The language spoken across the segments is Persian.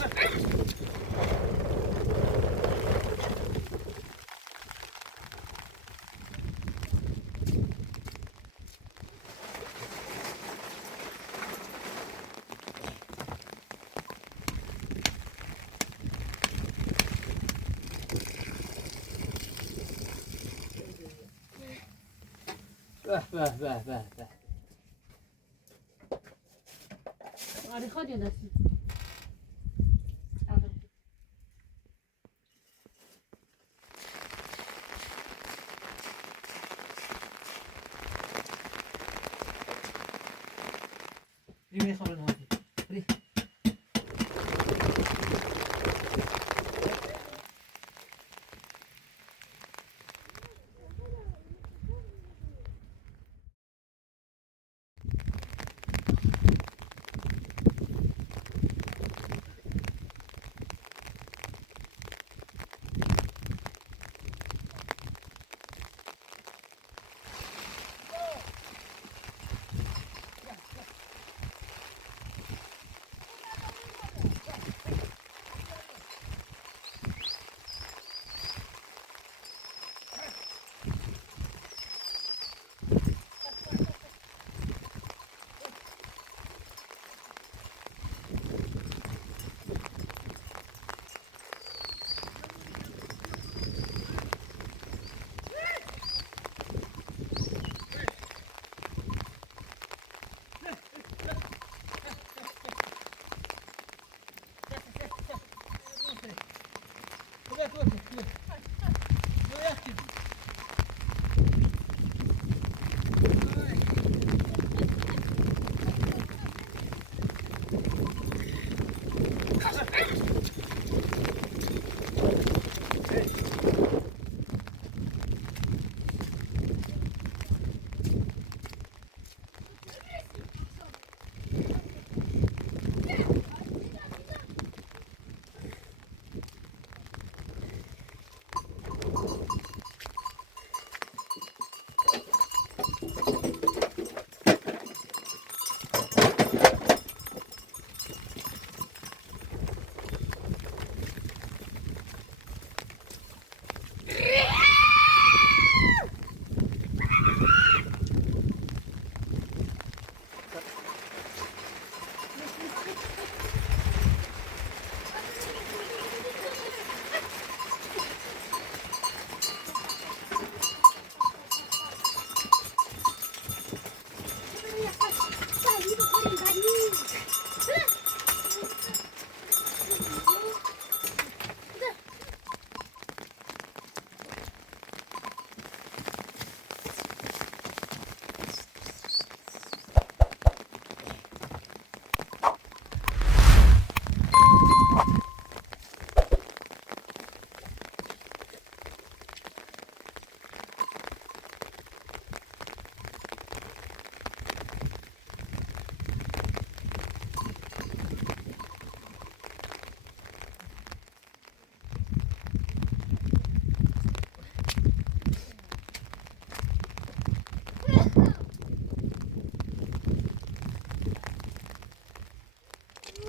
Vah. Harika diyorsun. Rime sonra ne oldu? Hadi.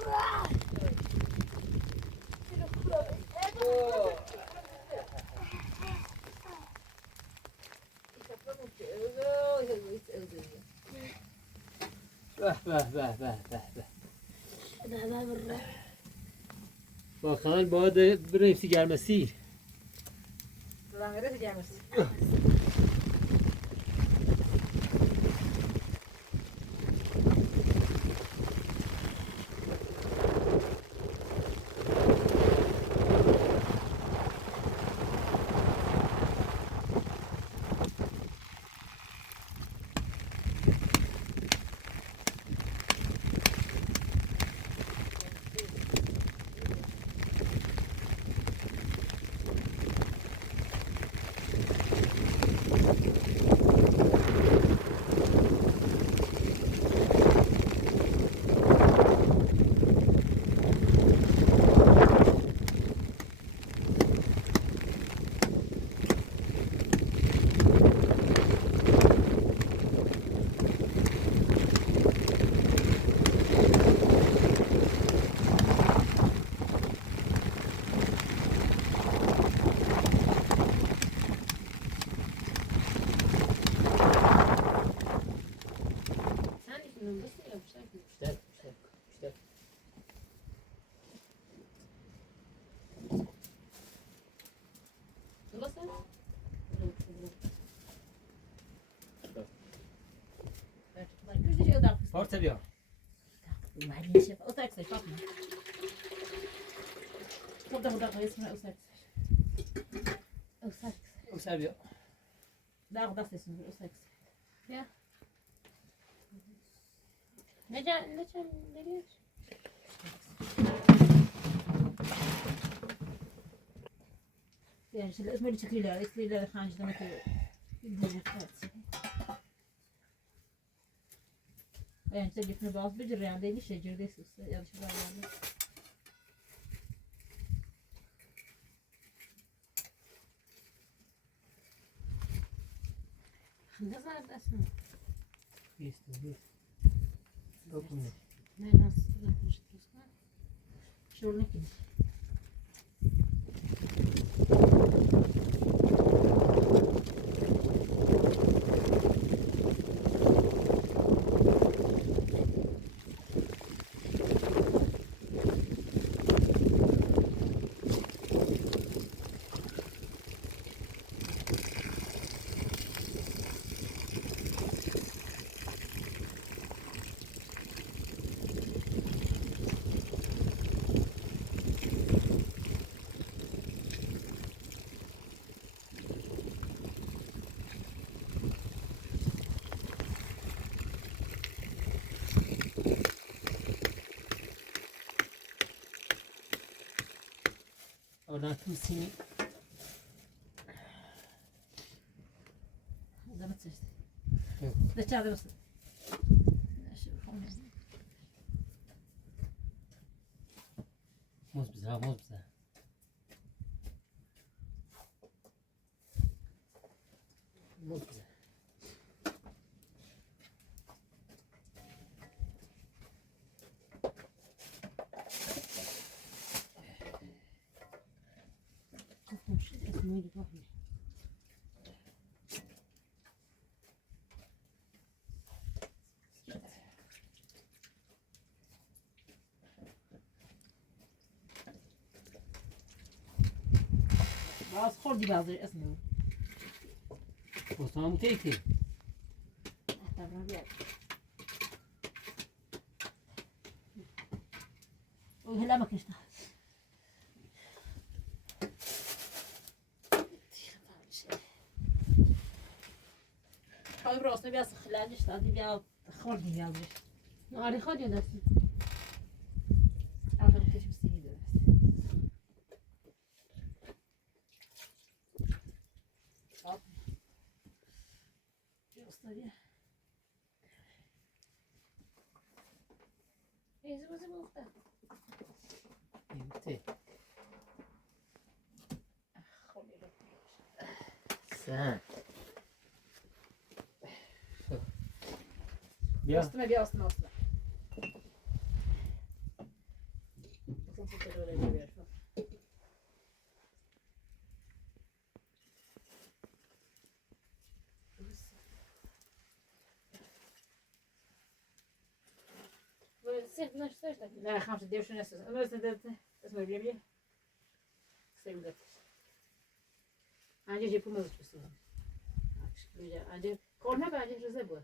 Vah. Bakalım bana da bir hepsi gelmesi. Ulan neresi gelmiş? واسه بیا ولی شف اوساک سای فاطمه خدا قیس من اوساک اوساک واسه بیا داغ دستشون اوساک بیا نجا نگیرش يعني الاسم اللي شكلي لا يصير لا خانج ده مثل يعني تجي في نباص بجري عندي ليش يجري ليش يا شو يعني نظر اسمه يستوي دوكم ما ناس مش تسمع شو لك أنا توسيني هذا ما تشتي ده هذا بس موز بزها موز بزها موز بزها مش اسمه يجي روحني باز خوردی بازی اسمه واسه هم تيتي طبعا بیاد او هلا ما کشته خواهی راست نبیاد خلالش دادی بیاد خوردی بیادش آره خود یاد اسمه آخر کش بسیاری داره Gösteriyor. ایزه بازه بخته يمتي Xolera. سان بيا Üstüme bir üstüme üstüme. Bakın bu kadar öyle bir. böyle sert naş sert tabii لا خمسة دير شو نسس. أنا اسمه بيبي. سيبلت. Anca yapılmaz hiçbir şey. Anca korna bence rıza bu.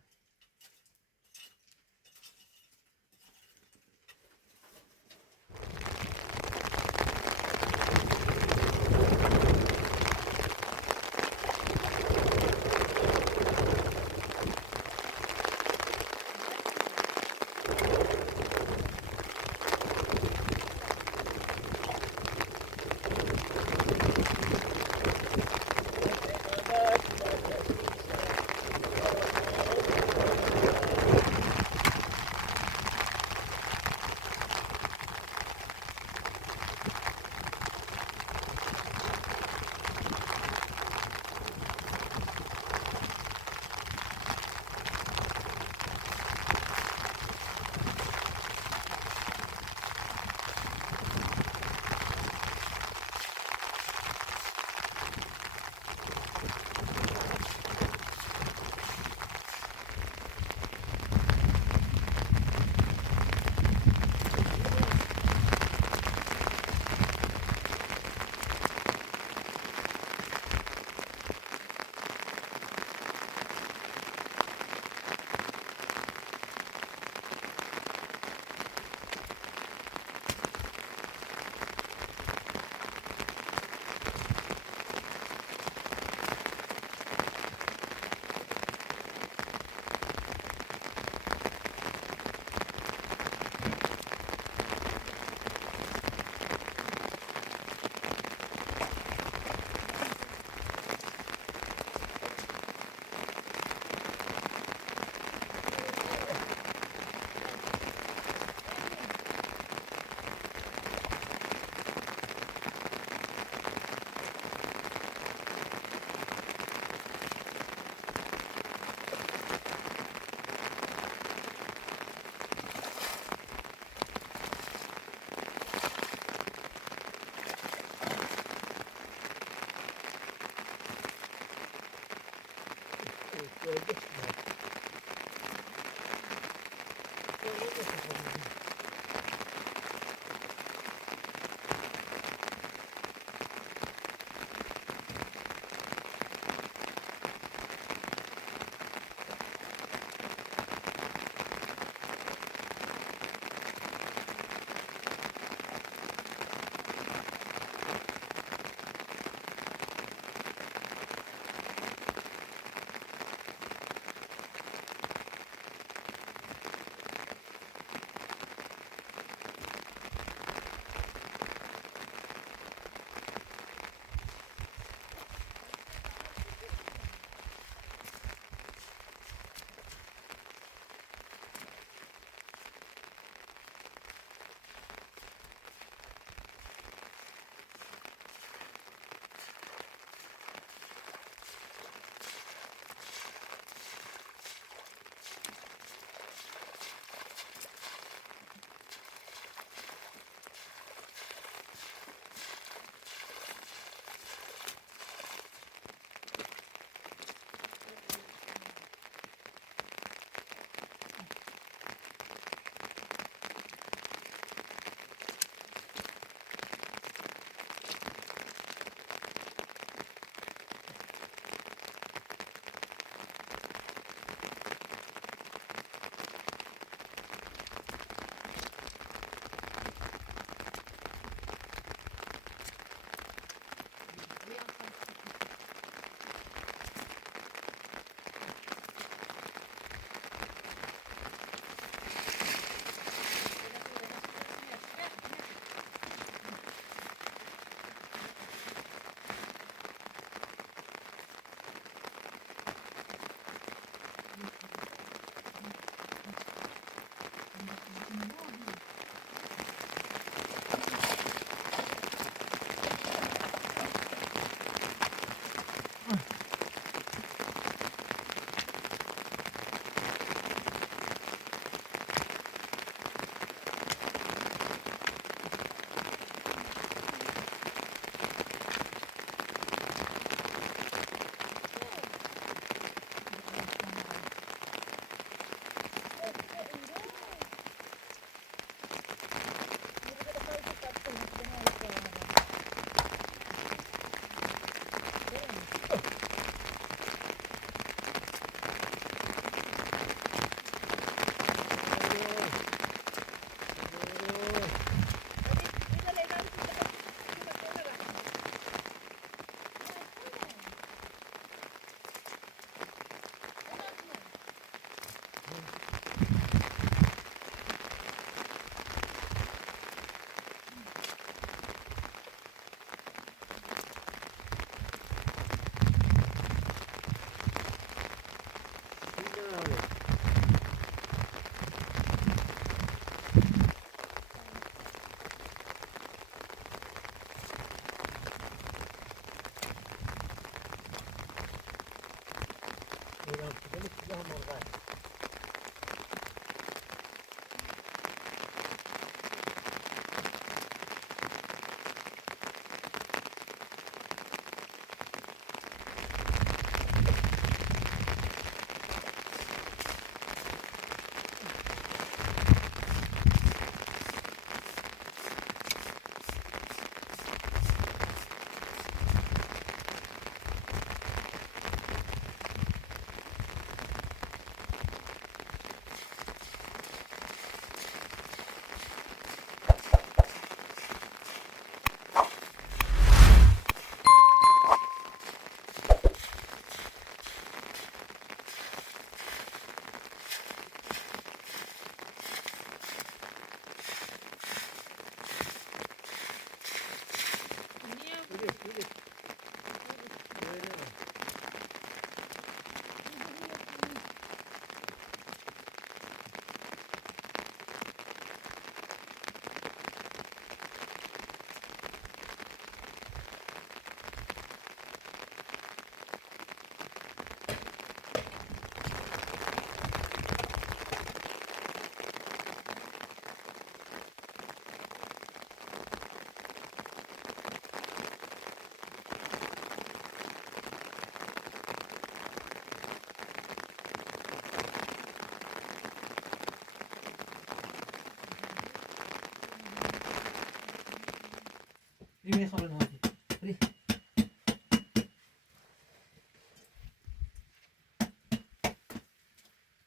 بریم خبر نهادی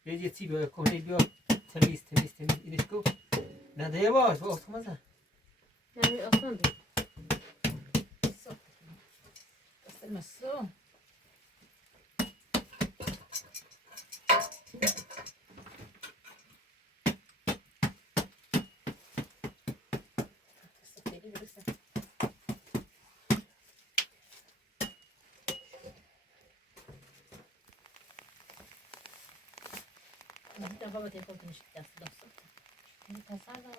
بریم یه چی بیا کنه بیا تمیز اینش کو نده باش با افتو مزن Yani aslandı. Göstermezsin. Baba telefon konuşup yastı dostum. Şimdi tasar da var.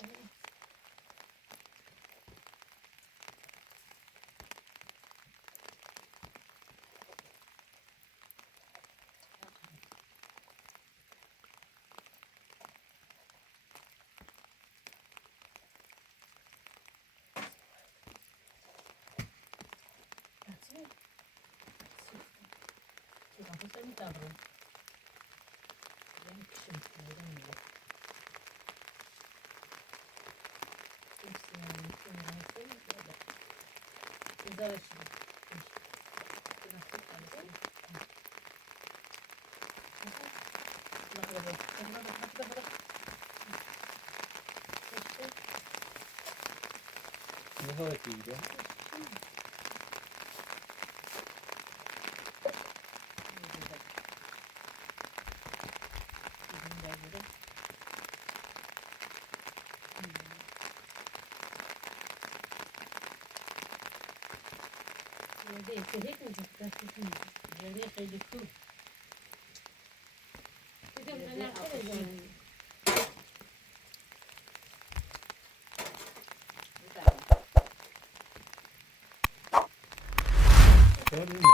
Chico, questo è il tavolo. Vediamo che c'è un po'. نهایت دیگه خیلی خوب خیلی